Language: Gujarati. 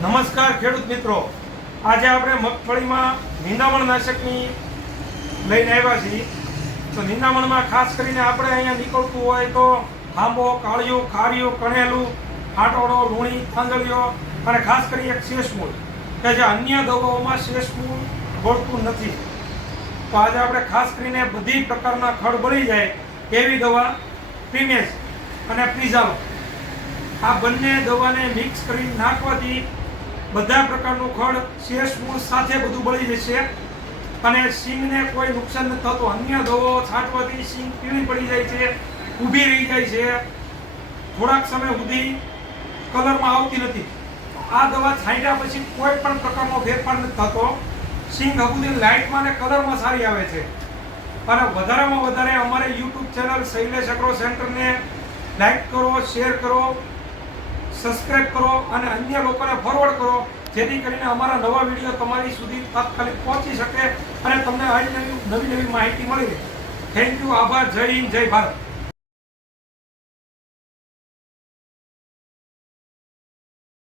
નમસ્કાર ખેડૂત મિત્રો. આજે આપણે મગફળીમાં નિંદામણ નાશકની લઈને આવ્યા છીએ. તો નિંદામણમાં ખાસ કરીને આપણે અહીંયા નીકળતું હોય તો આંબો કાળિયું ખારિયું કણેલું ફાટોડો લૂણી થાંગલીઓ અને ખાસ કરી એક શેષમૂળ કે જે અન્ય દવાઓમાં શેષમૂળ ગોળતું નથી. તો આજે આપણે ખાસ કરીને બધી પ્રકારના ખડ બળી જાય એવી દવા પીમેસ અને પ્રિઝાલો આ બંને દવાને મિક્સ કરી નાખવાથી બધા પ્રકારનું ખડ, શેષ, મૂળ સાથે બધું બળી જશે. અને સિંગને કોઈ નુકસાન નથી થતું. અન્ય દવાઓ છાંટવાથી સિંગ પીળી પડી જાય છે, ઊભી રહી જાય છે. થોડાક સમય સુધી કલરમાં આવતી નથી. આ દવા છાંટ્યા પછી કોઈ પણ પ્રકારનો ફેરફાર નથી થતો. સિંગ હબુદી લાઇટમાં અને કલરમાં સારી આવે છે. અને વધારેમાં વધારે અમારે યુટ્યુબ ચેનલ શૈલેષ અગ્રો સેન્ટરને લાઈક કરો, શેર કરો. સબસ્ક્રાઇબ કરો અને અન્ય લોકોને ફોરવર્ડ કરો, જેથી કરીને અમારા નવા વીડિયો તમારી સુધી તાત્કાલિક પહોંચી શકે અને તમને આવી નવી નવી માહિતી મળી રહે. થેન્ક યુ આભાર, જય હિન્દ, જય ભારત.